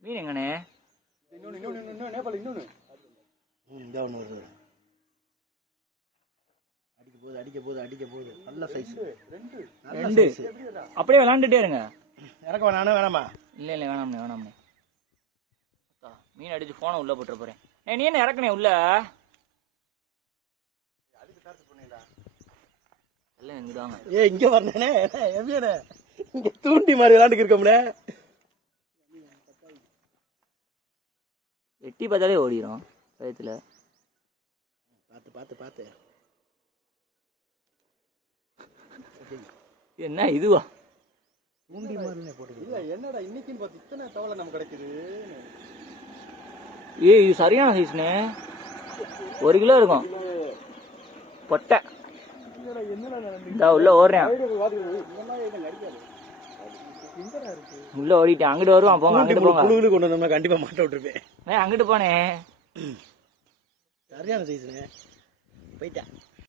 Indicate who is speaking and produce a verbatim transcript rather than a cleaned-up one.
Speaker 1: மீன் எங்கண்ணே?
Speaker 2: இன்னொன்னு இன்னொன்னு இன்னொன்னு நேபாள் இன்னொன்னு.
Speaker 3: ம் இந்த ஒன்று வருது. அடிக்க போகுது அடிக்க போகுது அடிக்க போகுது. நல்ல சைஸ். ரெண்டு
Speaker 1: ரெண்டு. அப்படியே விளாண்டுட்டே இருங்க.
Speaker 3: இறக்க வேணாம் வேணாமா?
Speaker 1: இல்லை இல்லை வேணாம்ண்ணே வேணாம்ண்ணே. மீன் அடிச்சு ஃபோனை உள்ளே போட்டுற போகிறேன். ஏ நீ என்ன இறக்குனே உள்ள? எல்லாம் எங்கிடுவாங்க.
Speaker 3: ஏ இங்கே வரணே எப்படியாண்ணே? இங்கே தூண்டி மாதிரி விளாண்டுக்கு இருக்கோம்னே.
Speaker 1: எட்டி பார்த்தாலே ஓடிடும் பயத்தில்.
Speaker 3: பார்த்து பார்த்து பார்த்து.
Speaker 1: என்ன இதுவா?
Speaker 3: தூண்டி மாதிரி போட்டு.
Speaker 2: இல்லை என்னடா இன்னைக்குன்னு பார்த்து இத்தனை தவளை நமக்கு கிடைக்குது.
Speaker 1: ஏ இது சரியான சைஸ்ண்ணே. ஒரு கிலோ இருக்கும் பொட்டை. உள்ள ஓடுறேன். உள்ள ஓடிட்டேன். அங்கிட்டு வருவான் போங்க. அங்கிட்டு போங்க.
Speaker 3: புழுகுல கொண்டு வந்தோம்னா கண்டிப்பா மாட்ட விட்டுருப்பேன்.
Speaker 1: அங்கிட்டு போனேன்.
Speaker 3: சரியான சைஸ்ண்ணே. போயிட்டேன்.